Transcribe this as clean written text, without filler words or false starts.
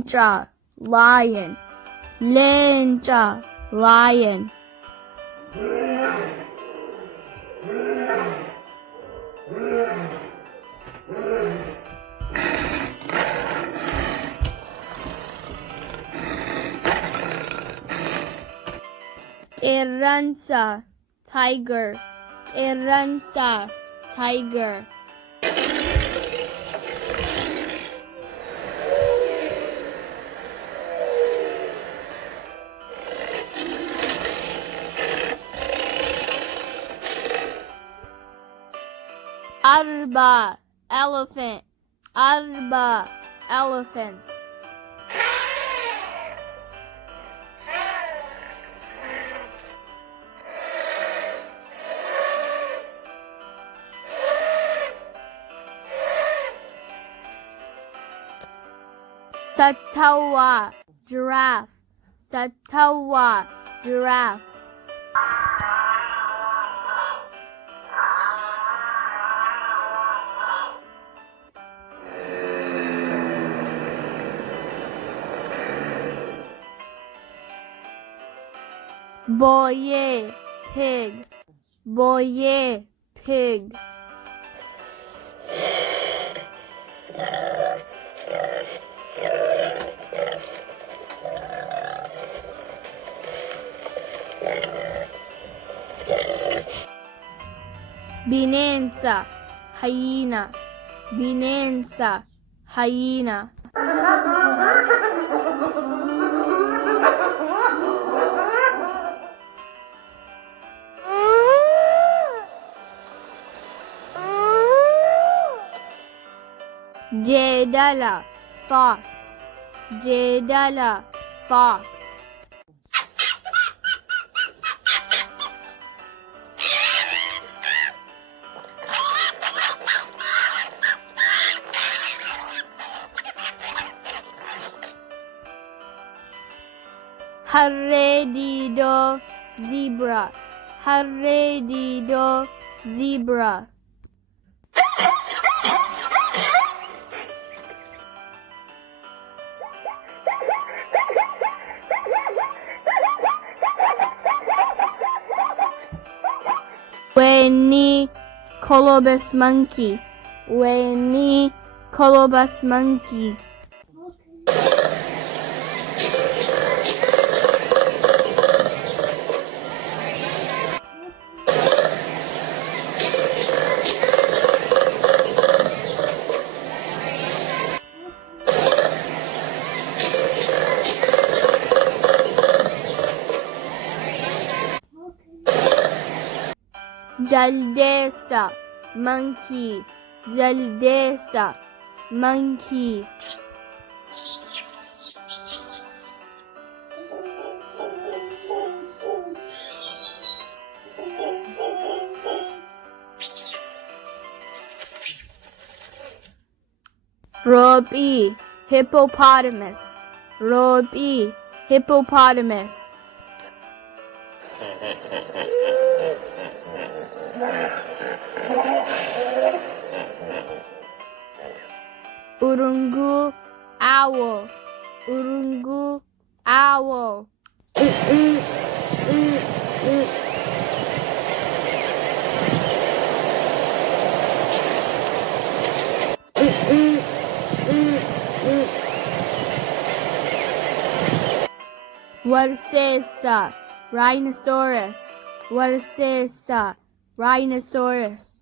Leenca, lion. Leenca, lion. Qeerransa, tiger. Qeerransa, tiger. Arba, elephant. Arba, elephant. Sattawwaa, giraffe. Sattawwaa, giraffe. Booyyee, pig. Booyyee, pig. Bineensa, hyena. Bineensa, hyena. Jeedala, fox. Jeedala, fox. Harree, diidoo, zebra. Harree, diidoo, zebra. Weennii, colobus monkey. Weennii, colobus monkey. Jaldeessa, monkey. Jaldeessa, monkey. Roophii, hippopotamus. Roophii, hippopotamus. Urunguu, owl. Urunguu, owl. Warseessa, rhinoceros. Warseessa, rhinoceros.